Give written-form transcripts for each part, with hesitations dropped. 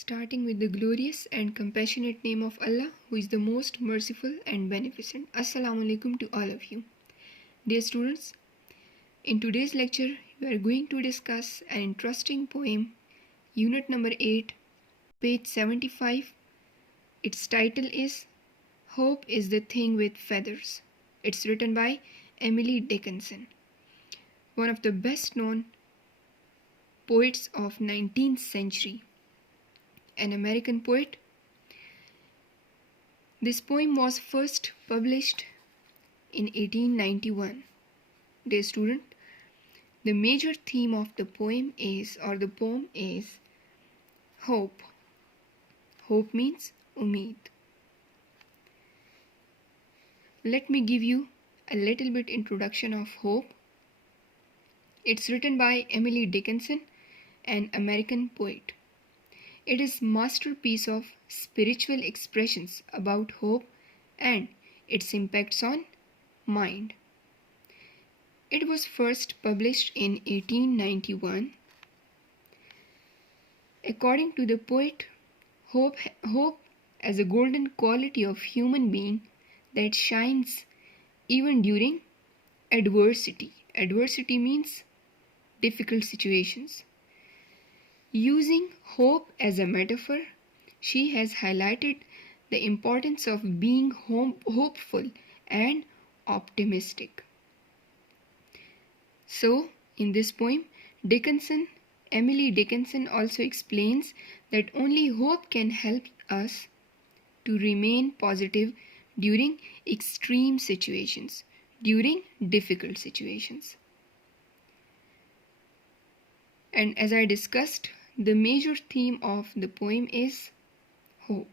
Starting with the glorious and compassionate name of Allah, who is the most merciful and beneficent. Assalamu alaikum to all of you. Dear students, in today's lecture, we are going to discuss an interesting poem, unit number 8, page 75. Its title is Hope is the Thing with Feathers. It's written by Emily Dickinson, one of the best known poets of 19th century. An American poet. This poem was first published in 1891. Dear student, the major theme of the poem is hope. Hope means umeed. Let me give you a little bit introduction of hope. It's written by Emily Dickinson, an American poet. It is masterpiece of spiritual expressions about hope and its impacts on mind. It was first published in 1891. According to the poet, hope as a golden quality of human being that shines even during adversity. Adversity means difficult situations. Using hope as a metaphor, she has highlighted the importance of being hopeful and optimistic. So, in this poem, Emily Dickinson also explains that only hope can help us to remain positive during extreme situations, during difficult situations. And as I discussed, the major theme of the poem is hope.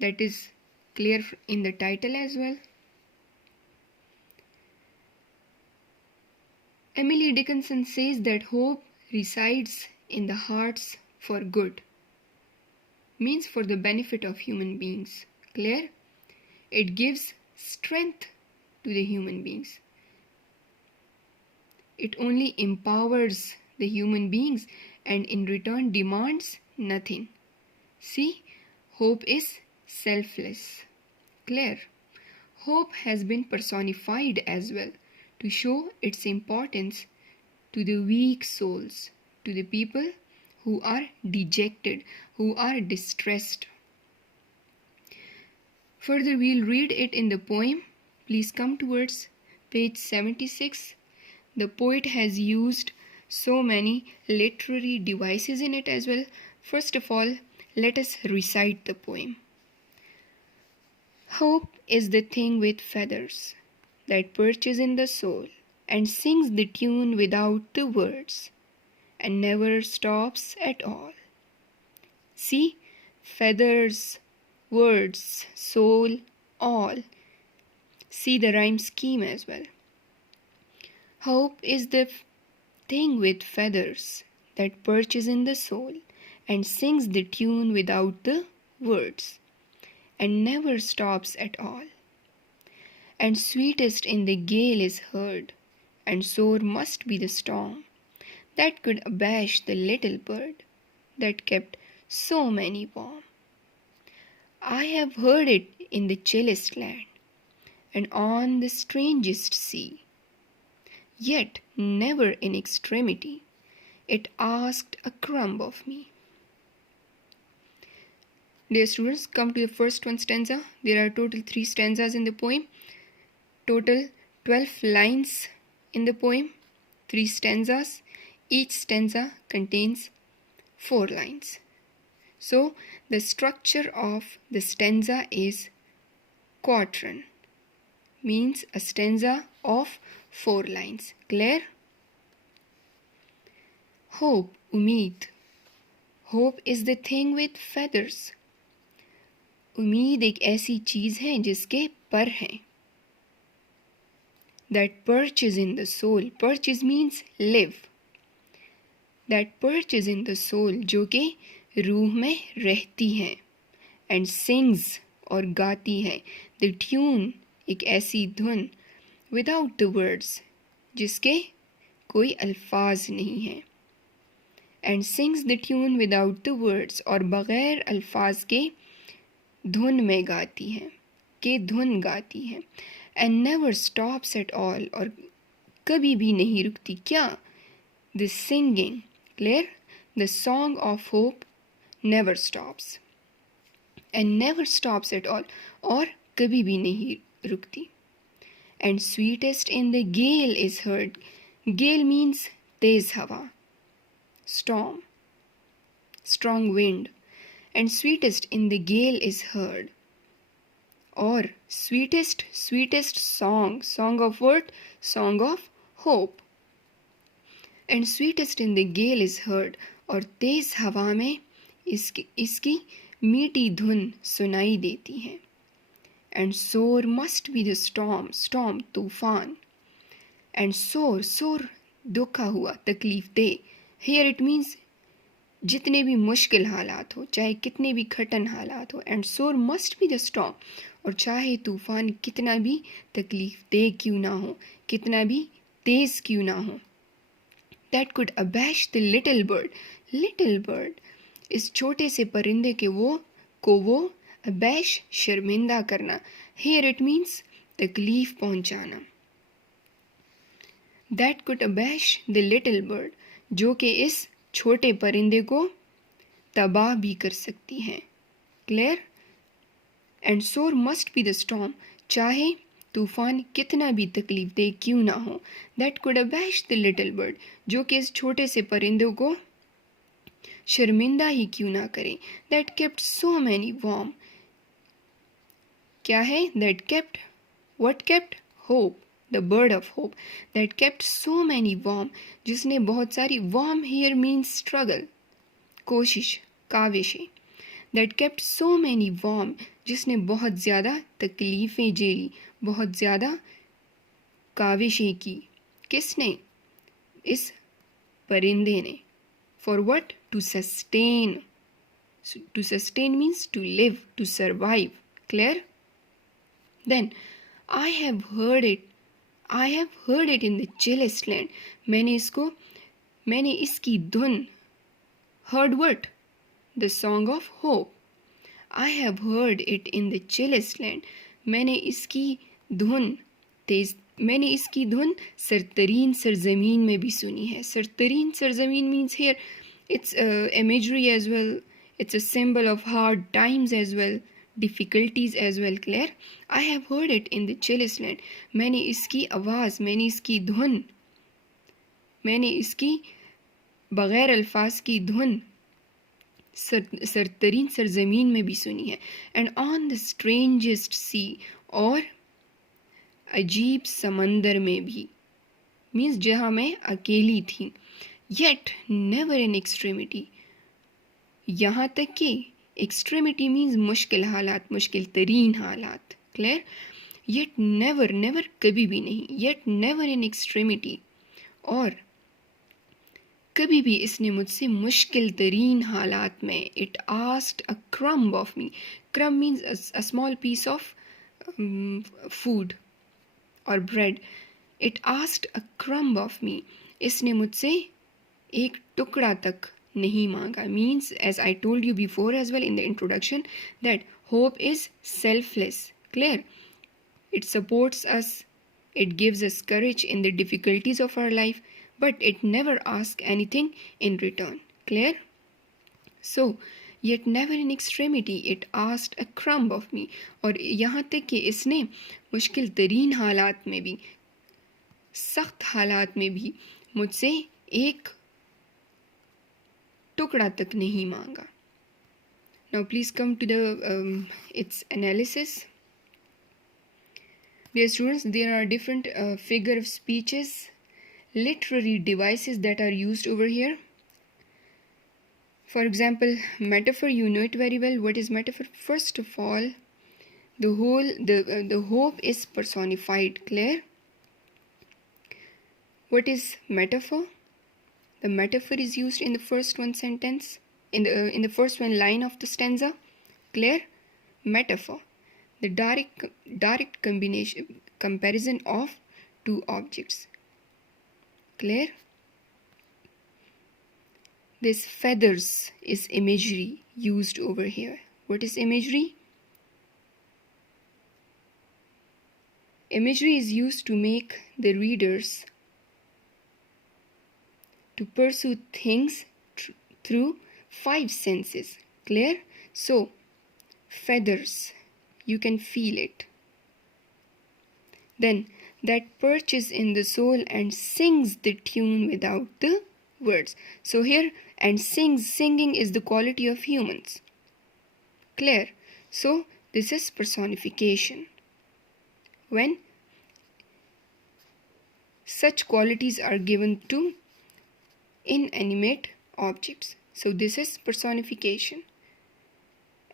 That is clear in the title as well. Emily Dickinson says that hope resides in the hearts for good, means for the benefit of human beings. Clear? It gives strength to the human beings. It only empowers the human beings and in return demands nothing. See, hope is selfless. Clear? Hope has been personified as well to show its importance to the weak souls, to the people who are dejected, who are distressed. Further, we'll read it in the poem. Please come towards page 76. The poet has used so many literary devices in it as well. First of all, let us recite the poem. Hope is the thing with feathers that perches in the soul and sings the tune without the words and never stops at all. See, feathers, words, soul, all. See the rhyme scheme as well. Hope is the thing with feathers that perches in the soul and sings the tune without the words and never stops at all. And sweetest in the gale is heard, and sore must be the storm that could abash the little bird that kept so many warm. I have heard it in the chillest land and on the strangest sea. Yet never in extremity it asked a crumb of me. Dear students, come to the first one stanza. There are total 3 stanzas in the poem. Total 12 lines in the poem, 3 stanzas. Each stanza contains 4 lines. So the structure of the stanza is quatrain, means a stanza of 4 lines. Clear? Hope, umeed. Hope is the thing with feathers. उम्मीद एक ऐसी चीज़ है जिसके पर हैं. That perches in the soul. Perches means live. That perches in the soul, जो कि रूह में रहती है. And sings और गाती है. The tune, एक ऐसी धुन, without the words, जिसके कोई अल्फाज नहीं है. and sings the tune without the words, और बग़ैर अल्फाज के धुन में गाती है, के धुन गाती है, and never stops at all, और कभी भी नहीं रुकती. क्या? The singing, clear? The song of hope never stops and never stops at all, और कभी भी नहीं रुकती. And sweetest in the gale is heard. Gale means तेज हवा, storm, strong wind. And sweetest in the gale is heard. और sweetest song of what? Song of hope. And sweetest in the gale is heard, और तेज हवा में इसकी मीठी धुन सुनाई देती है. And sore must be the storm तूफान. And sore दुखा हुआ, तकलीफ दे. Here it means जितने भी मुश्किल हालात हो, चाहे कितने भी कठिन हालात हो. And sore must be the storm, और चाहे तूफान कितना भी तकलीफ दे क्यों ना हो, कितना भी तेज क्यों ना हो. That could abash the little bird, इस छोटे से परिंदे के वो abash शर्मिंदा करना. Here it means तकलीफ पहुंचाना. That could abash the little bird, जो कि इस छोटे परिंदे को तबाह भी कर सकती है. Clear? And sore must be the storm, चाहे तूफान कितना भी तकलीफ दे क्यों ना हो. That could abash the little bird, जो कि इस छोटे से परिंदे को शर्मिंदा ही क्यों ना करे. That kept so many warm. क्या है? That kept, what kept? Hope, the bird of hope. That kept so many warm, जिसने बहुत सारी, warm here means struggle, कोशिश, काविशें. That kept so many warm, जिसने बहुत ज़्यादा तकलीफ़ें झेली, बहुत ज़्यादा काविशें की. किसने? इस परिंदे ने. For what? To sustain. To sustain means to live, to survive. Clear? Then, I have heard it in the chillest land. मैंने इसकी धुन. Heard what? The song of hope. I have heard it in the chillest land. मैंने इसकी धुन सरतरीन सरजमीन में भी सुनी है. सरतरीन सरजमीन means here it's imagery as well, it's a symbol of hard times as well, difficulties as well. Clear? I have heard it in the chillest land. मैंने इसकी आवाज़, मैंने इसकी धुन, मैंने इसकी बग़ैर अल्फाज की धुन सरतरीन सरजमीन में भी सुनी है. And on the strangest sea, और अजीब समंदर में भी, मीन्स जहाँ मैं अकेली थी. Yet never in extremity, यहाँ तक कि extremity means मुश्किल हालात, मुश्किल तरीन हालात. Clear? Yet never कभी भी नहीं. Yet never in extremity, और कभी भी इसने मुझसे मुश्किल तरीन हालात में. It asked a crumb of me. Crumb means a small piece of food or bread. It asked a crumb of me. इसने मुझसे एक टुकड़ा तक नहीं मांगा. Means, as I told you before as well in the introduction, that hope is selfless. Clear? It supports us. It gives us courage in the difficulties of our life. But it never asks anything in return. Clear? So, yet never in extremity it asked a crumb of me. और यहाँ तक कि इसने मुश्किल तरीन हालात में भी, सख्त हालात में भी मुझसे एक टुकड़ा तक नहीं मांगा. Now please come to the its analysis. Dear students, there are different figure of speeches, literary devices that are used over here. For example, metaphor, you know it very well. What is metaphor? First of all, the hope is personified. Clear? What is metaphor? The metaphor is used in the first one sentence, in the first one line of the stanza. Clear? Metaphor, the direct comparison of two objects. Clear? This feathers is imagery used over here. What is imagery? Imagery is used to make the readers to pursue things through five senses. Clear? So, feathers, you can feel it. Then, that perches in the soul and sings the tune without the words. So here, and singing is the quality of humans. Clear? So, this is personification. When such qualities are given to inanimate objects. So this is personification.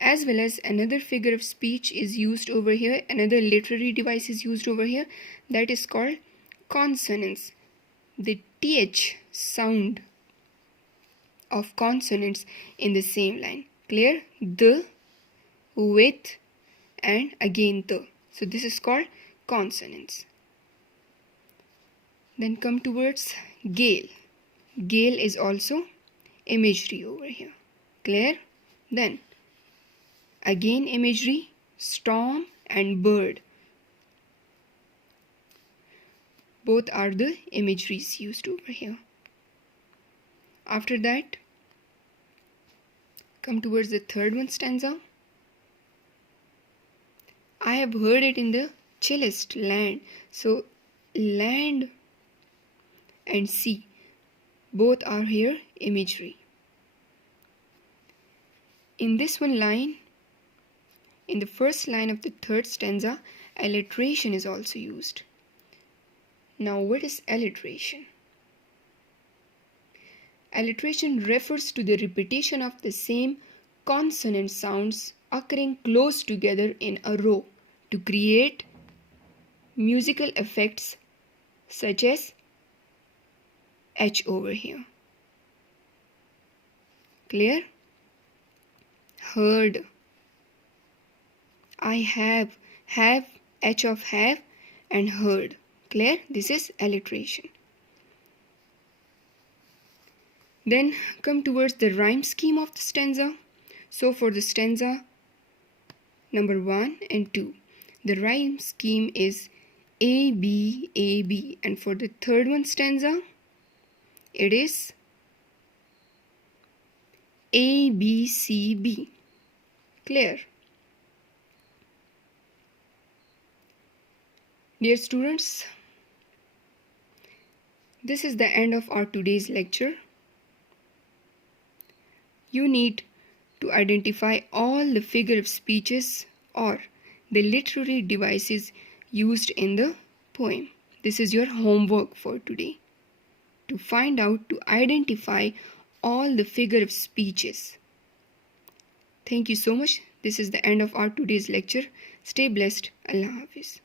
As well as another figure of speech is used over here, another literary device is used over here, that is called consonants. The th sound of consonants in the same line. Clear? The, with, and again the. So this is called consonants. Then come towards gale. Gale is also imagery over here. Clear? Then again imagery, storm and bird. Both are the imageries used over here. After that, come towards the third one stanza. I have heard it in the chillest land. So land and sea, both are here imagery. In this one line, in the first line of the third stanza, alliteration is also used. Now what is alliteration? Alliteration refers to the repetition of the same consonant sounds occurring close together in a row to create musical effects such as H over here. Clear? Heard. I have, H of have, and heard. Clear? This is alliteration. Then come towards the rhyme scheme of the stanza. So for the stanza number 1 and 2, the rhyme scheme is A, B, A, B. And for the third one stanza, it is A, B, C, B. Clear? Dear students, this is the end of our today's lecture. You need to identify all the figure of speeches or the literary devices used in the poem. This is your homework for today. To find out, to identify all the figure of speeches. Thank you so much. This is the end of our today's lecture. Stay blessed. Allah Hafiz.